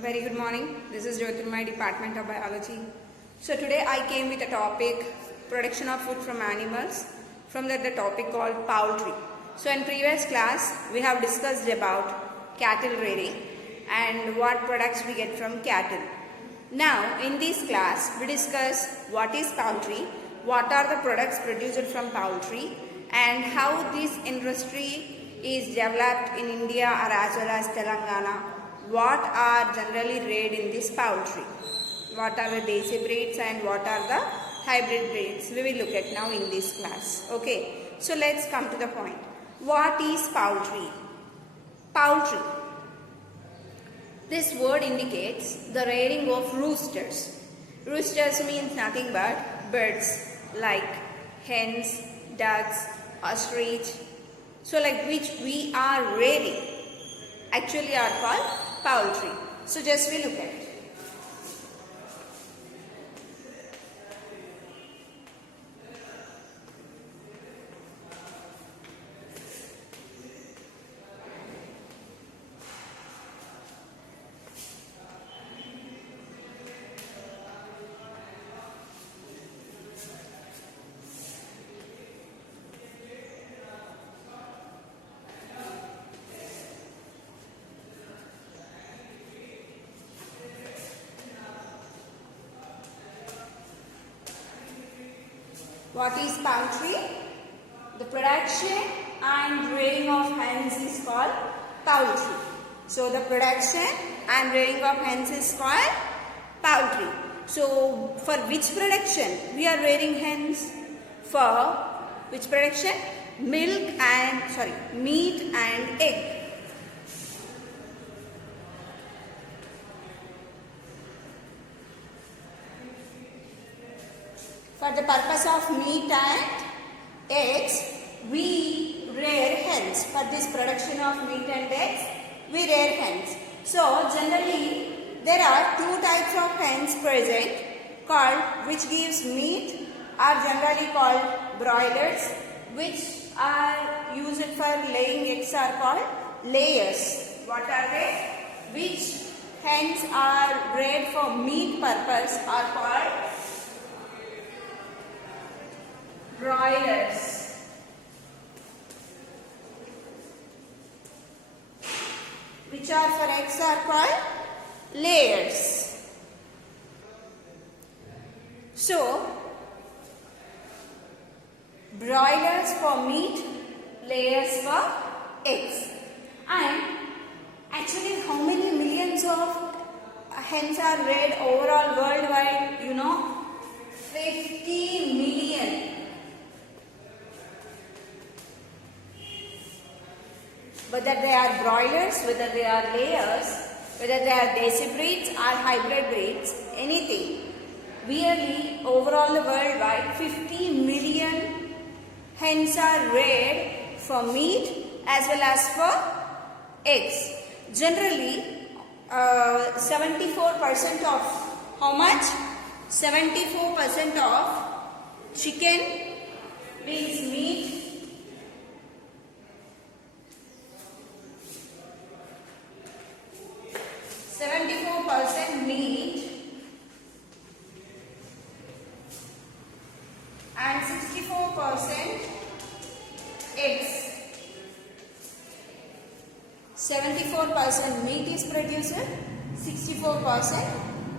Very good morning. This is Jyotirmay, Department of Biology. So today I came with a topic, production of food from animals. From that the topic called poultry. So in previous class we have discussed about cattle rearing and what products we get from cattle. Now in this class we discuss what is poultry, what are the products produced from poultry, and how this industry is developed in India or as well as Telangana. What are generally reared in this poultry? What are the desi breeds and what are the hybrid breeds? We will look at now in this class. Okay, so let's come to the point. What is poultry? Poultry. This word indicates the rearing of roosters. Roosters means nothing but birds like hens, ducks, ostrich. So like which we are rearing actually are called poultry. So just we look at it. What is poultry? The production and rearing of hens is called poultry. So the production and rearing of hens is called poultry. So for which production we are rearing hens? For which production? Meat and egg. For the purpose of meat and eggs, we rear hens. For this production of meat and eggs, we rear hens. So, generally, there are two types of hens present which gives meat are generally called broilers, which are used for laying eggs are called layers. What are they? Which hens are reared for meat purpose are called broilers. Which are for eggs are called layers. So, broilers for meat, layers for eggs. And actually how many millions of hens are reared overall worldwide? 50 million. Whether they are broilers, whether they are layers, whether they are desi breeds or hybrid breeds, anything. Really, overall worldwide, 50 million hens are reared for meat as well as for eggs. Generally, 74% of how much? 74% of chicken means meat. 74% meat and 64% eggs. 74% meat is produced, 64%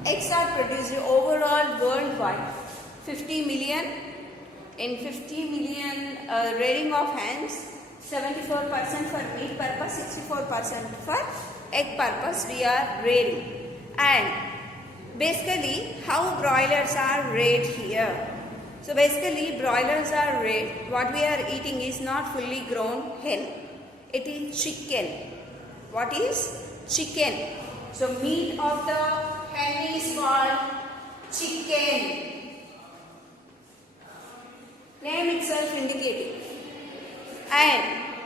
eggs are produced overall worldwide. 50 million in 50 million rearing of hens, 74% for meat purpose, 64% for egg purpose we are rearing. And basically how broilers are reared here. So basically broilers are reared. What we are eating is not fully grown hen. It is chicken. What is? Chicken. So meat of the hen is called chicken. Name itself indicating. And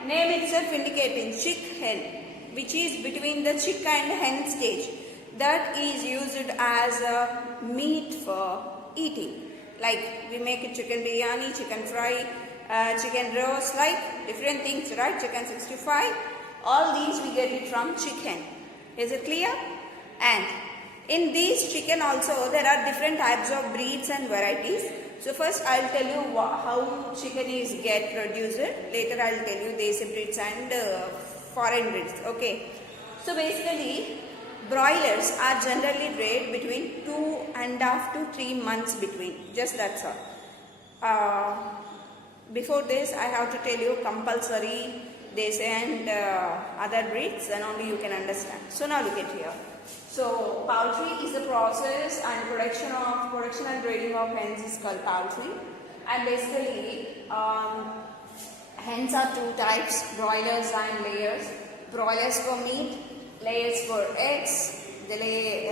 name itself indicating chick hen, which is between the chick and hen stage, that is used as a meat for eating. Like we make it chicken biryani, chicken fry, chicken roast, like different things, right? Chicken 65. All these we get it from chicken. Is it clear? And in these chicken also there are different types of breeds and varieties. So first I'll tell you how chicken is get produced. Later I'll tell you desi breeds and foreign breeds. Okay. So basically broilers are generally bred between 2.5 to 3 months between. Just that's all. Before this I have to tell you compulsory desi and other breeds, then only you can understand. So now look at here. So poultry is the process and production and breeding of hens is called poultry. And basically hens are two types, broilers and layers. Broilers for meat, layers for eggs. They lay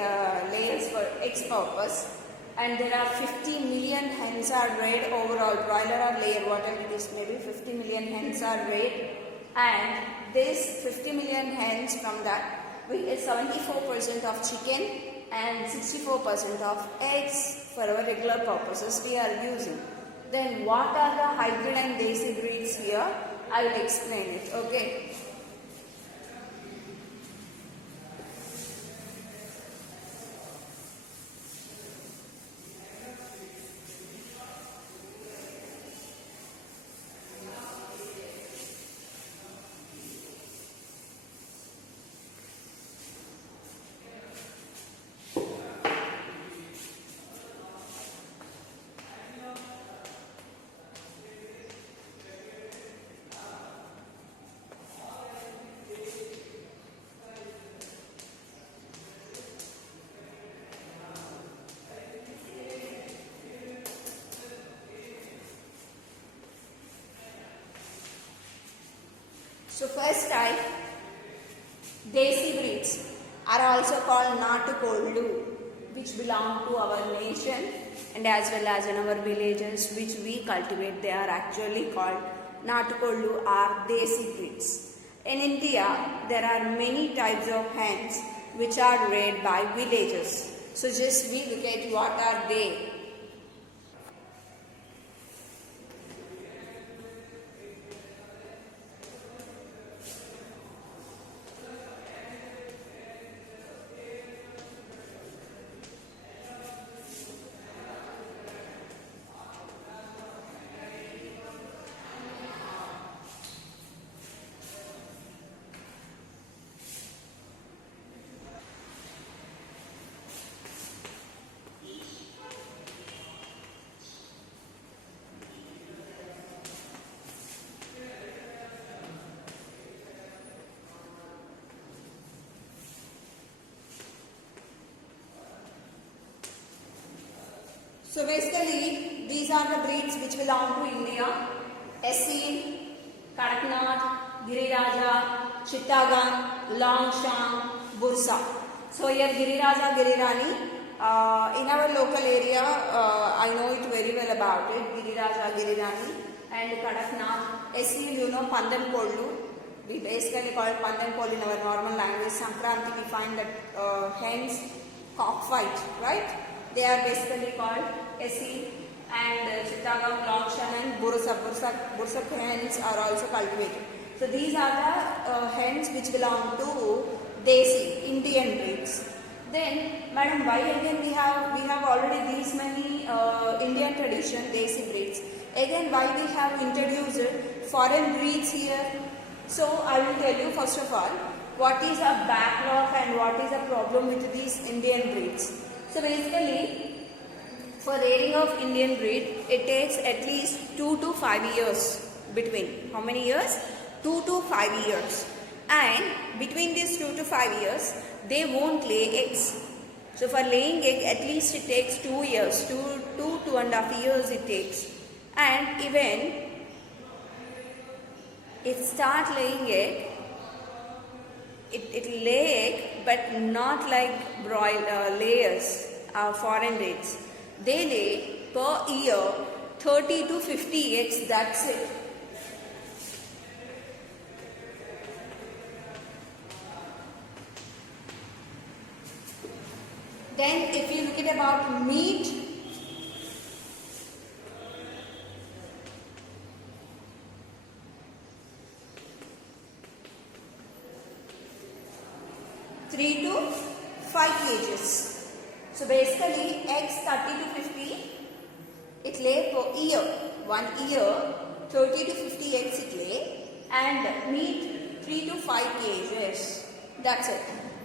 layers for eggs purpose. And there are 50 million hens are reared overall, broiler or layer, whatever it is, maybe 50 million hens are reared. And this 50 million hens, from that we get 74% of chicken and 64% of eggs for our regular purposes we are using. Then what are the hybrid and desi breeds here? I will explain it. Okay. So first type, desi breeds are also called Natukollu, which belong to our nation and as well as in our villages which we cultivate. They are actually called Natukollu or desi breeds. In India, there are many types of hens which are reared by villagers. So just we look at what are they. So basically these are the breeds which belong to India: Asil, Kadaknath, Giriraja, Chittagong, Longshan, Bursa. So here Giriraja, Girirani, in our local area I know it very well about it, Giriraja, Girirani and Kadaknath. Asil, you know, Pandan Kollu. We basically call it Pandan Kollu in our normal language. Sankranti we find that hens cockfight, right? They are basically called Asil, and Chittagong, Longshan and Bursa. Bursa hens are also cultivated. So these are the hens which belong to desi, Indian breeds. Then, madam, why again we have already these many Indian tradition desi breeds. Again, why we have introduced foreign breeds here? So I will tell you first of all what is a backlog and what is a problem with these Indian breeds. So basically, for rearing of Indian breed, it takes at least 2 to 5 years between. How many years? 2 to 5 years. And between these 2 to 5 years, they won't lay eggs. So for laying egg, at least it takes 2 years, 2.5 years it takes. And even it start laying egg, it lay egg, but not like layers, foreign breeds. They lay per year 30 to 50 eggs, that's it. Then if you look at about meat, 5 kgs. So basically eggs 30 to 50 it lay per year. 1 year 30 to 50 eggs it lay, and meat 3 to 5 kgs. That's it.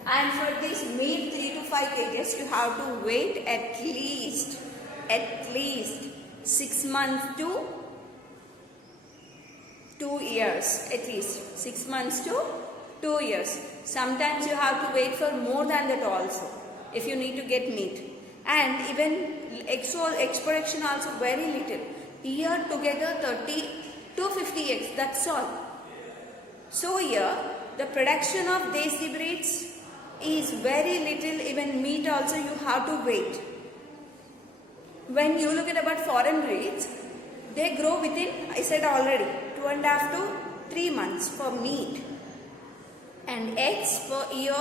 And for this meat 3 to 5 kgs you have to wait at least 6 months to 2 years. At least 6 months to 2 years. Sometimes you have to wait for more than that also if you need to get meat. And even egg production also very little. Year together 30 to 50 eggs, that's all. So here the production of desi breeds is very little. Even meat also you have to wait. When you look at about foreign breeds, they grow within, I said already, 2.5 to 3 months for meat. And eggs per year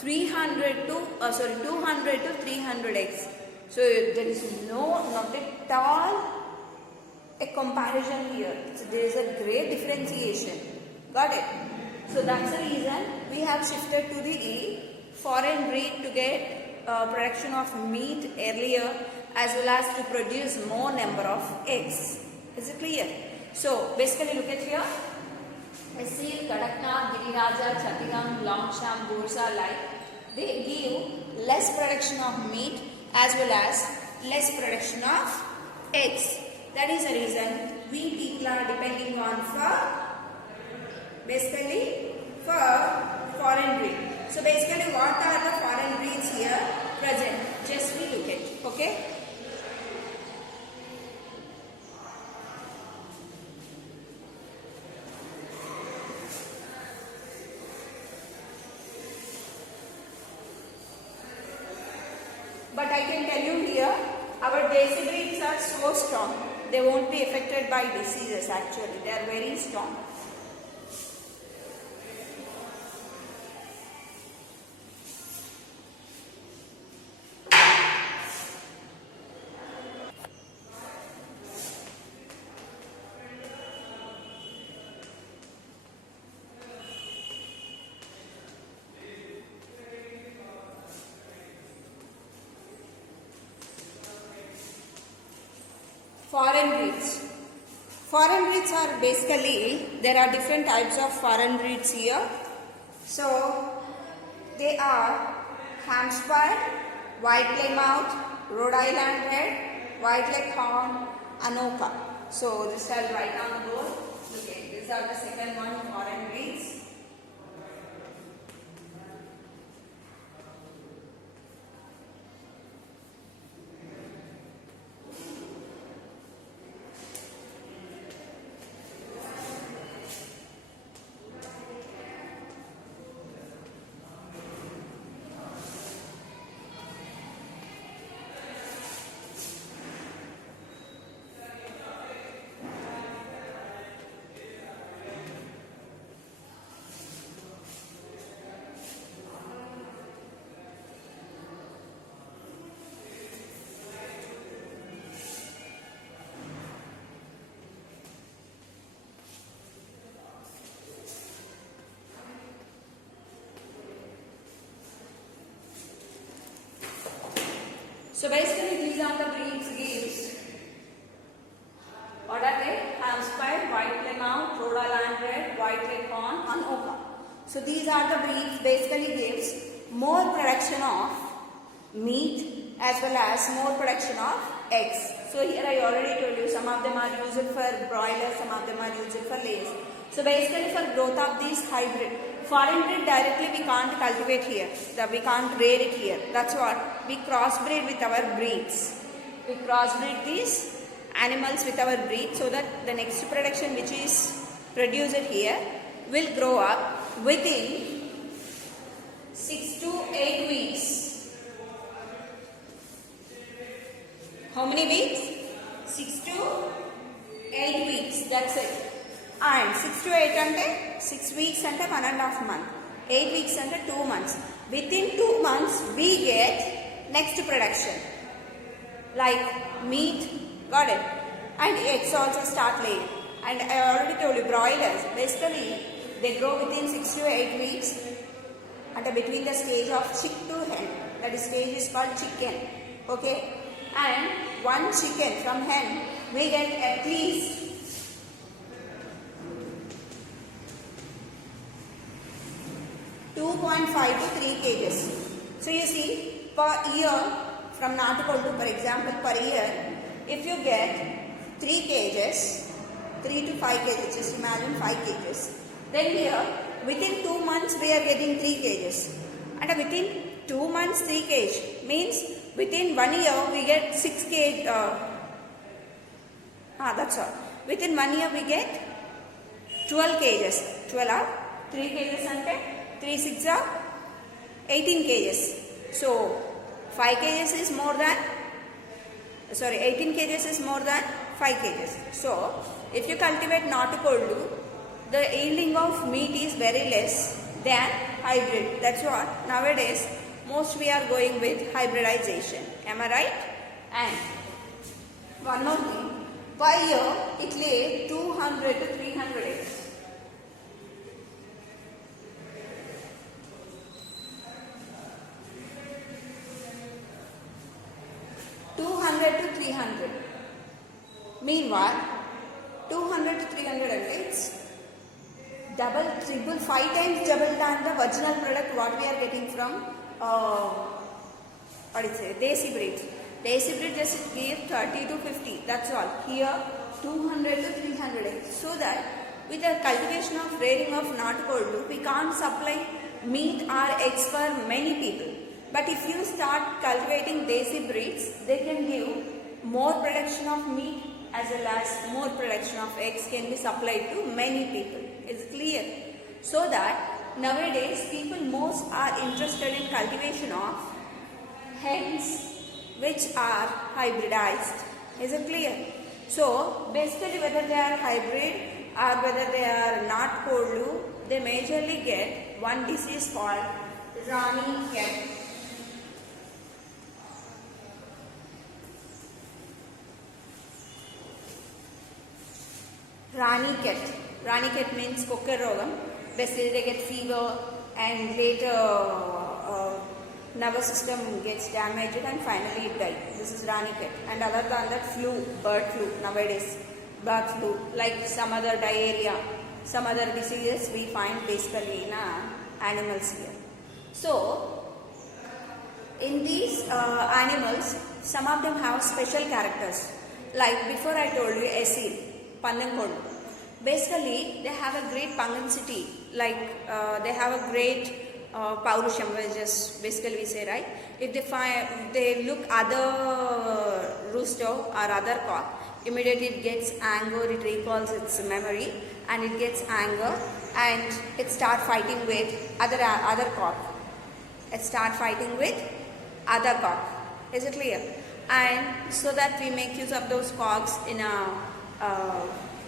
200 to 300 eggs. So there is not at all a comparison here. So there is a great differentiation. Got it? So that's the reason we have shifted to the foreign breed to get production of meat earlier, as well as to produce more number of eggs. Is it clear? So basically look at here. Asil, Kadaknath, Giriraja, Chattigram, Longsham, Bursa, they give less production of meat as well as less production of eggs. That is the reason we people are depending on for foreign breed. So basically what are the foreign breeds here present? Just we look at, okay? But I can tell you here, our desi breeds are so strong. They won't be affected by diseases actually. They are very strong. Foreign breeds. Foreign breeds are basically, there are different types of foreign breeds here. So, they are Hampshire, White Plymouth, Rhode Island Red, White Leghorn, Anoka. So, this I'll write on the board. Okay, these are the second one, foreign breeds. So basically these are the breeds gives. What are they? Hampshire, White Plymouth, Rhode Island Red, White Leghorn, Anoka. So these are the breeds basically gives more production of meat as well as more production of eggs. So here I already told you some of them are used for broilers, some of them are used for lays. So basically for growth of these hybrid, foreign breed directly we can't cultivate here, we can't rear it here. That's what, we crossbreed with our breeds. We crossbreed these animals with our breed so that the next production which is produced here will grow up within 6 to 8 weeks. How many weeks? 6 to 8 weeks, that's it. And 6 to 8 ante 6 weeks ante 1.5 month, 8 weeks ante 2 months. Within 2 months we get next production like meat, got it, and eggs also start laying. And I already told you broilers basically they grow within 6 to 8 weeks and between the stage of chick to hen. That stage is called chicken. Okay, and one chicken from hen we get at least 2.5 to 3 kgs. So you see, per year from Natukollu, for example, per year, if you get 3 kgs, 3 to 5 kgs, just imagine 5 kgs. Then here, within 2 months we are getting 3 kgs. And within 2 months 3 kg means within 1 year we get 6 kg. That's all. Within 1 year we get 12 kgs. 12 are 3 kgs ante 3 6 are 18 kgs. So 5 kgs is more than 18 kgs is more than 5 kgs. So if you cultivate Natukollu, the yielding of meat is very less than hybrid. That's what nowadays most we are going with hybridization. Am I right? And one more thing, per year it lays 200 to 300 eggs. 200 to 300. Meanwhile, 200 to 300 eggs, double, triple, 5 times double than the virginal product what we are getting from Desi breed. Desi breed just give 30 to 50. That's all. Here 200 to 300 eggs. So that with the cultivation of rearing of Natukollu, we can't supply meat or eggs for many people. But if you start cultivating Desi breeds, they can give more production of meat as well as more production of eggs can be supplied to many people. It's clear. So that nowadays people most are interested in cultivation of hens which are hybridized. Is it clear? So basically whether they are hybrid or whether they are Natukollu, they majorly get one disease called Rani Ket. Rani Ket means Cocker Rogam. Basically they get fever and later nervous system gets damaged and finally it dies. This is Rani Ket. And other than that, flu, bird flu nowadays, bird flu, like some other diarrhea, some other diseases we find basically in animals here. So in these animals, some of them have special characters. Like before I told you, Esil, Pannankollu. Basically, they have a great pungency, like they have a great paurusham, just basically we say, right? If they look other rooster or other cock, immediately it gets anger, it recalls its memory and it gets anger and it starts fighting with other cock. It starts fighting with other cock. Is it clear? And so that we make use of those cocks in a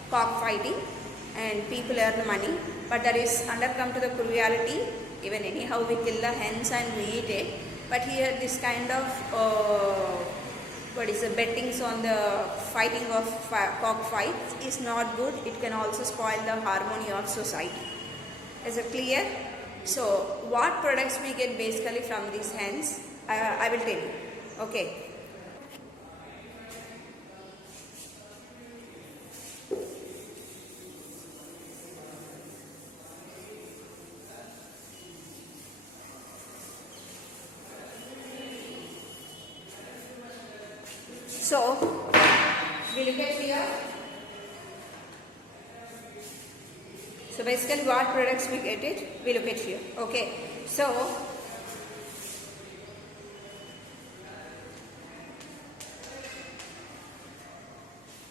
cock fighting and people earn money, but there is come to the cruelty. Even anyhow we kill the hens and we eat it, but here this kind of bettings on the fighting of cock fights is not good. It can also spoil the harmony of society. Is it clear? So what products we get basically from these hens, I will tell you. Okay. So, we look at here. So basically what products we get it, we look at here. Okay. So,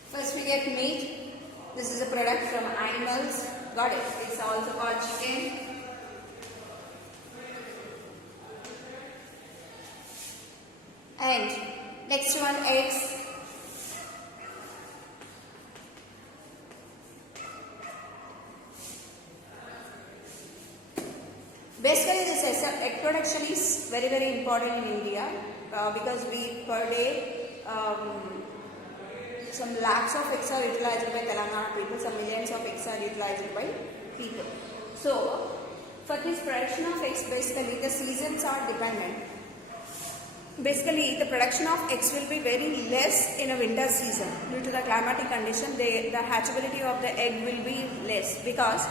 first we get meat. This is a product from animals. Got it. It's also called chicken. And next one, eggs. Basically, this egg production is very, very important in India because we per day some lakhs of eggs are utilized by Telangana people, some millions of eggs are utilized by people. So, for this production of eggs, basically the seasons are dependent. Basically, the production of eggs will be very less in a winter season due to the climatic condition. The hatchability of the egg will be less because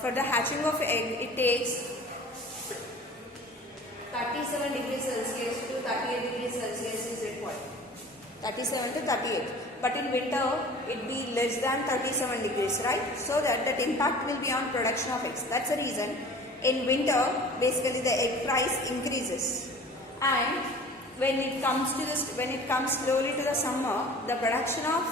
for the hatching of egg, it takes 37 degrees Celsius to 38 degrees Celsius is required. 37 to 38. But in winter, it be less than 37 degrees, right? So that impact will be on production of eggs. That's the reason. In winter, basically the egg price increases. And when it comes slowly to the summer, the production of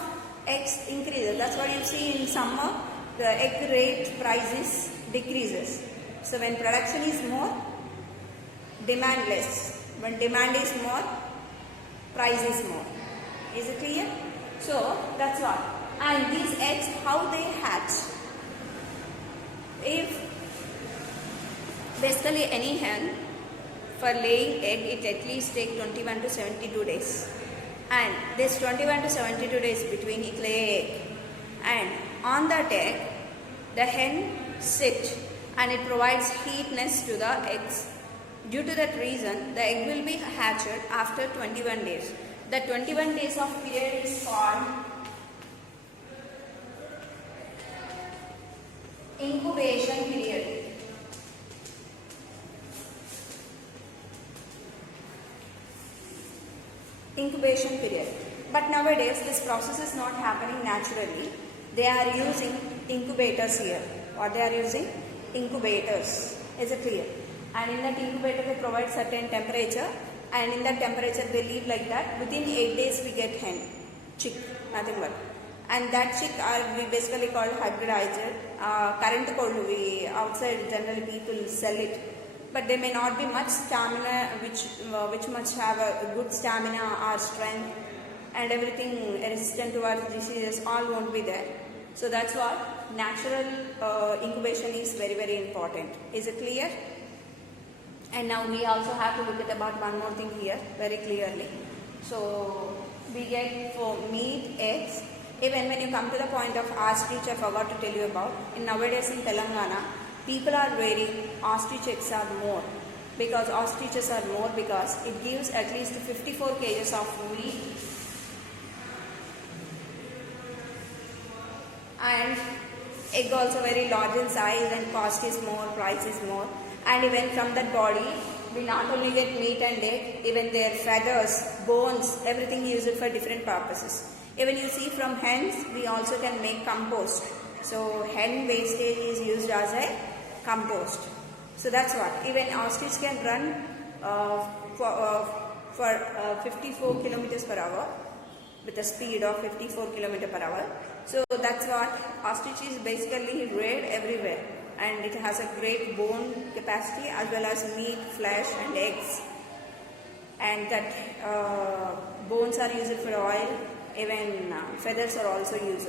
eggs increases. That's what you see in summer, the egg rate prices decreases. So when production is more, demand less. When demand is more, price is more. Is it clear? So that's what. And these eggs, how they hatch? If basically any hen for laying egg, it at least take 21 to 72 days. And this 21 to 72 days between it lay egg. And on that egg, the hen sit and it provides heatness to the eggs. Due to that reason, the egg will be hatched after 21 days. The 21 days of period is called incubation period. Incubation period. But nowadays this process is not happening naturally. They are using incubators here. What they are using? Incubators. Is it clear? And in that incubator they provide certain temperature, and in that temperature they leave like that. Within 8 days we get hen, chick, nothing but. And that chick we basically call hybridizer. Current cold, we outside generally people sell it. But they may not be much stamina, which must have a good stamina or strength, and everything resistant towards diseases, all won't be there. So that's what natural incubation is very, very important. Is it clear? And now we also have to look at about one more thing here very clearly. So we get for meat, eggs. Even when you come to the point of ostrich, I forgot to tell you about. In nowadays in Telangana, people are wearing ostrich eggs are more because ostriches are more because it gives at least 54 kgs of meat and egg also very large in size and cost is more, price is more. And even from that body, we not only get meat and egg, even their feathers, bones, everything used for different purposes. Even you see from hens, we also can make compost. So hen wastage is used as a compost. So that's what. Even ostrich can run for 54 kilometers per hour with a speed of 54 kilometers per hour. So that's what ostrich is basically reared everywhere. And it has a great bone capacity as well as meat, flesh and eggs. And that bones are used for oil, even feathers are also used.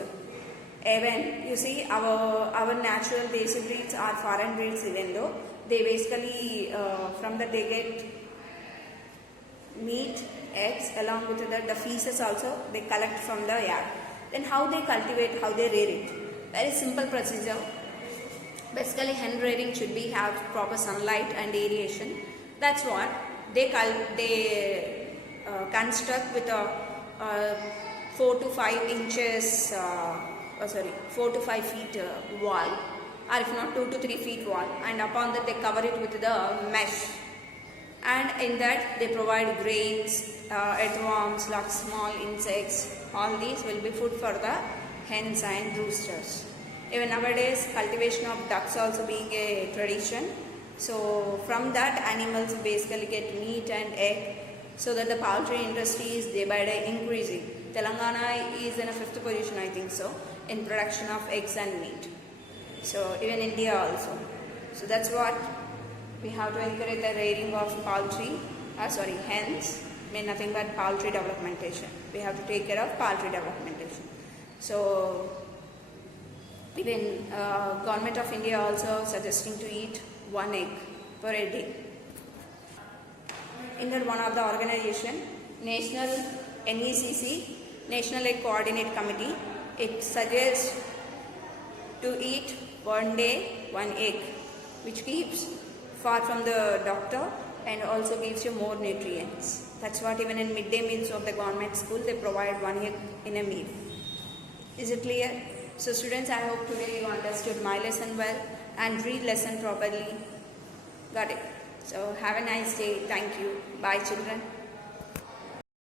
Even you see our natural desi breeds are foreign breeds, even though they basically from that they get meat, eggs along with the feces also they collect from the yard. Then how they cultivate, how they rear it? Very simple procedure. Basically, hen rearing should be have proper sunlight and aeration. That's what they construct with a 4 to 5 inches, 4 to 5 feet wall, or if not 2 to 3 feet wall, and upon that they cover it with the mesh. And in that they provide grains, earthworms, like small insects. All these will be food for the hens and roosters. Even nowadays, cultivation of ducks also being a tradition. So from that, animals basically get meat and egg, so that the poultry industry is day by day increasing. Telangana is in a 5th position, I think so, in production of eggs and meat. So even India also. So that's what we have to encourage the rearing of poultry. Hens mean nothing but poultry developmentation. We have to take care of poultry developmentation. So even Government of India also suggesting to eat 1 egg per a day. In that one of the organization, National NECC, National Egg Coordinate Committee, it suggests to eat 1 day 1 egg, which keeps far from the doctor and also gives you more nutrients. That's what even in midday meals of the government school, they provide 1 egg in a meal. Is it clear? So students, I hope today you understood my lesson well and read lesson properly. Got it? So have a nice day. Thank you. Bye children.